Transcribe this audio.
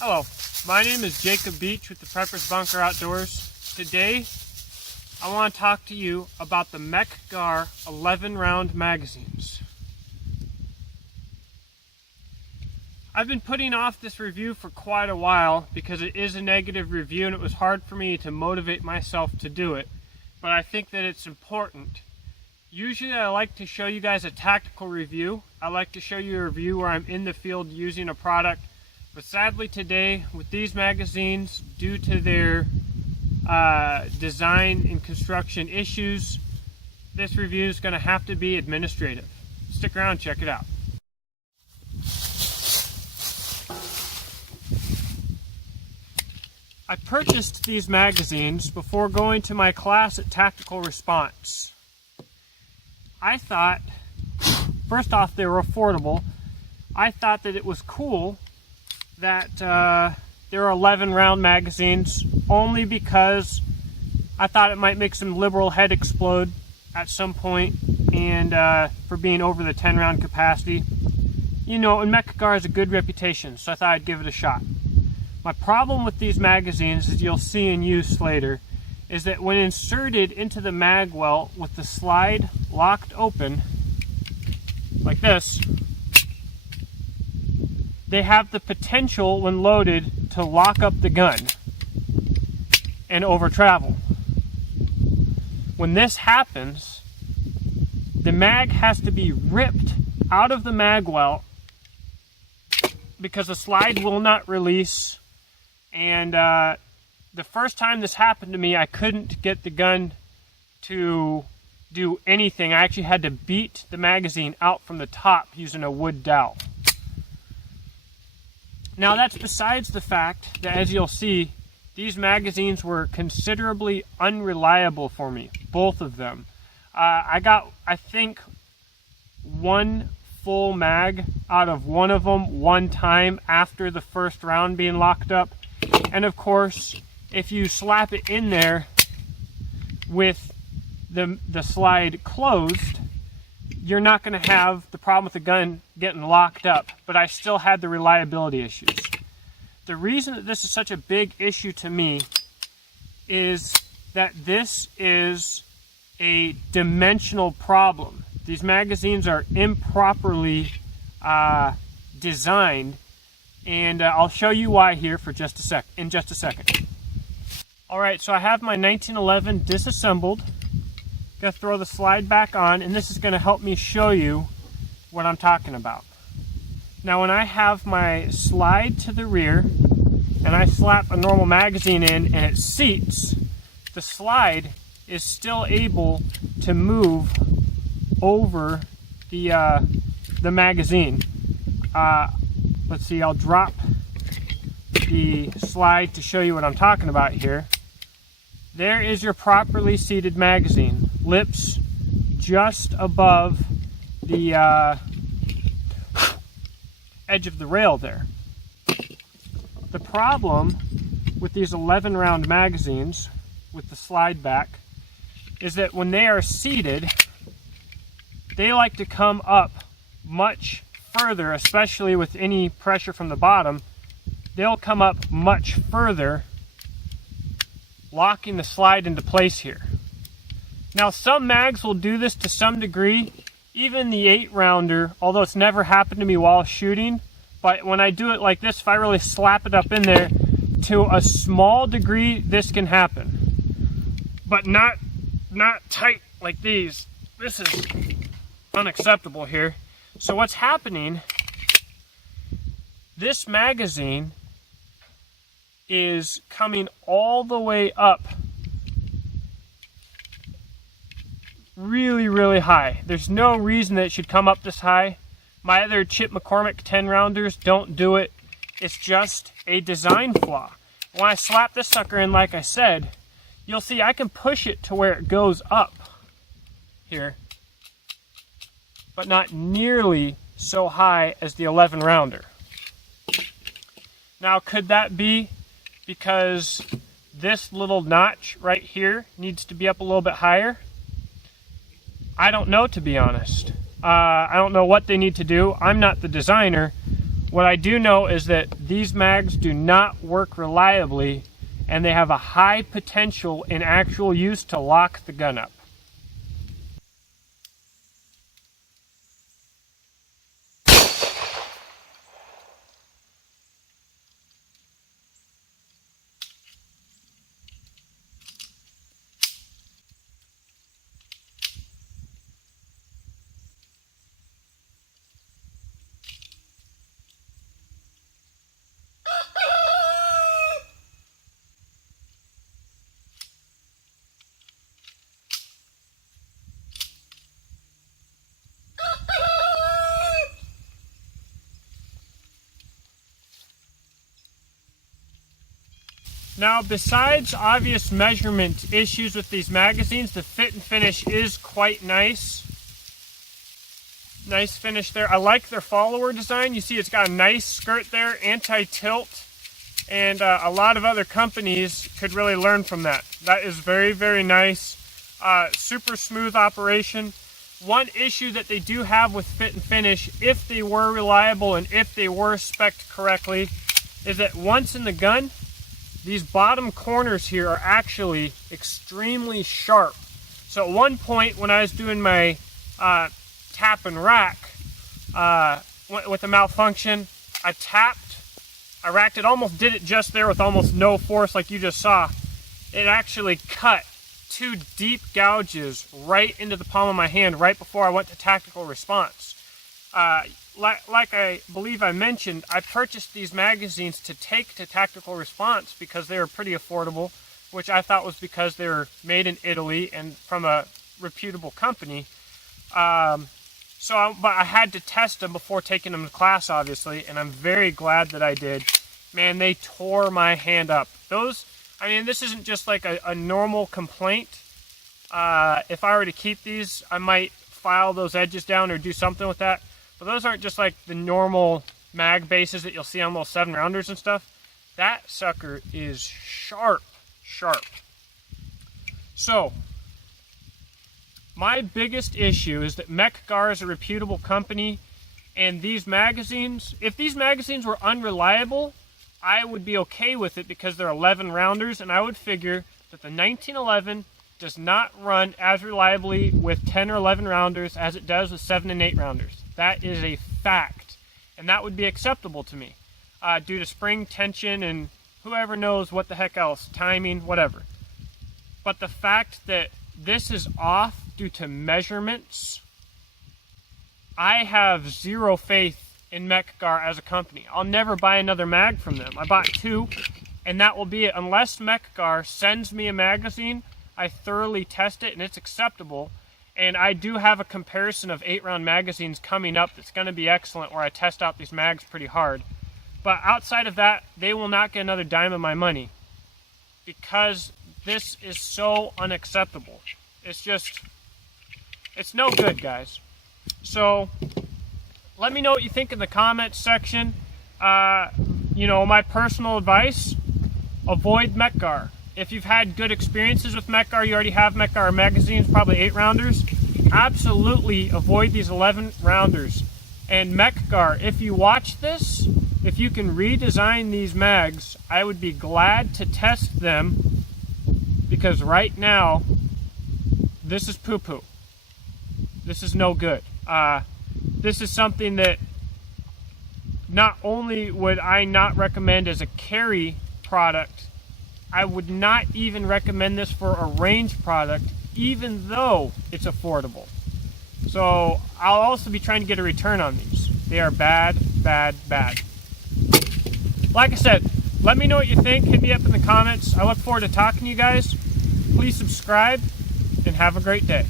Hello, my name is Jacob Beach with the Prepper's Bunker Outdoors. Today, I want to talk to you about the Mec Gar 11-round magazines. I've been putting off this review for quite a while because it is a negative review and it was hard for me to motivate myself to do it, but I think that it's important. Usually I like to show you guys a tactical review. I like to show you a review where I'm in the field using a product. But sadly today, with these magazines, due to their design and construction issues, this review is going to have to be administrative. Stick around, check it out. I purchased these magazines before going to my class at Tactical Response. I thought, first off, they were affordable. I thought that it was cool that there are 11-round magazines, only because I thought it might make some liberal head explode at some point, and for being over the 10-round capacity. You know, and Mec Gar has a good reputation, so I thought I'd give it a shot. My problem with these magazines, as you'll see in use later, is that when inserted into the mag well with the slide locked open, like this, they have the potential, when loaded, to lock up the gun and over travel. When this happens, the mag has to be ripped out of the mag well because the slide will not release. And the first time this happened to me, I couldn't get the gun to do anything. I actually had to beat the magazine out from the top using a wood dowel. Now that's besides the fact that, as you'll see, these magazines were considerably unreliable for me, both of them. I got, I think, one full mag out of one of them one time after the first round being locked up. And of course, if you slap it in there with the slide closed, you're not going to have the problem with the gun getting locked up, but I still had the reliability issues. The reason that this is such a big issue to me is that this is a dimensional problem. These magazines are improperly designed, and I'll show you why here for in just a second. All right, so I have my 1911 disassembled. Gonna throw the slide back on, and this is gonna help me show you what I'm talking about. Now, when I have my slide to the rear and I slap a normal magazine in and it seats, the slide is still able to move over the magazine. Let's see, I'll drop the slide to show you what I'm talking about here. There is your properly seated magazine. Lips just above the edge of the rail there. The problem with these 11-round magazines with the slide back is that when they are seated, they like to come up much further, especially with any pressure from the bottom. They'll come up much further, locking the slide into place here. Now, some mags will do this to some degree, even the 8-rounder, although it's never happened to me while shooting. But when I do it like this, if I really slap it up in there, to a small degree, this can happen. But not tight like these. This is unacceptable here. So what's happening, this magazine is coming all the way up really, really high. There's no reason that it should come up this high. My other Chip McCormick 10-rounders don't do it. It's just a design flaw. When I slap this sucker in, like I said, you'll see I can push it to where it goes up here, but not nearly so high as the 11-rounder. Now, could that be because this little notch right here needs to be up a little bit higher? I don't know, to be honest. I don't know what they need to do. I'm not the designer. What I do know is that these mags do not work reliably, and they have a high potential in actual use to lock the gun up. Now, besides obvious measurement issues with these magazines, the fit and finish is quite nice. Nice finish there. I like their follower design. You see it's got a nice skirt there, anti-tilt, and a lot of other companies could really learn from that. That is very, very nice. Super smooth operation. One issue that they do have with fit and finish, if they were reliable and if they were spec'd correctly, is that once in the gun, these bottom corners here are actually extremely sharp. So at one point when I was doing my tap and rack with a malfunction, I racked it, almost did it just there with almost no force like you just saw. It actually cut 2 deep gouges right into the palm of my hand right before I went to tactical response. Like I believe I mentioned, I purchased these magazines to take to tactical response because they were pretty affordable, which I thought was because they were made in Italy and from a reputable company. But I had to test them before taking them to class, obviously, and I'm very glad that I did. Man, they tore my hand up. This isn't just like a normal complaint. If I were to keep these, I might file those edges down or do something with that. But those aren't just like the normal mag bases that you'll see on little 7-rounders and stuff. That sucker is sharp, sharp. So, my biggest issue is that Mec Gar is a reputable company, and these magazines, if these magazines were unreliable, I would be okay with it because they're 11-rounders, and I would figure that the 1911 does not run as reliably with 10 or 11-rounders as it does with 7 and 8-rounders. That is a fact, and that would be acceptable to me due to spring tension and whoever knows what the heck else, timing, whatever. But the fact that this is off due to measurements, I have zero faith in Mec Gar as a company. I'll never buy another mag from them. I bought 2, and that will be it. Unless Mec Gar sends me a magazine, I thoroughly test it and it's acceptable. And I do have a comparison of 8-round magazines coming up that's going to be excellent, where I test out these mags pretty hard. But outside of that, they will not get another dime of my money because this is so unacceptable. It's no good, guys. So let me know what you think in the comments section. My personal advice, avoid Mec Gar. If you've had good experiences with Mec Gar, you already have Mec Gar magazines, probably 8-rounders, absolutely avoid these 11-rounders. And Mec Gar, if you watch this, if you can redesign these mags, I would be glad to test them, because right now, this is poo-poo. This is no good. This is something that not only would I not recommend as a carry product, I would not even recommend this for a range product, even though it's affordable. So I'll also be trying to get a return on these. They are bad, bad, bad. Like I said, let me know what you think. Hit me up in the comments. I look forward to talking to you guys. Please subscribe and have a great day.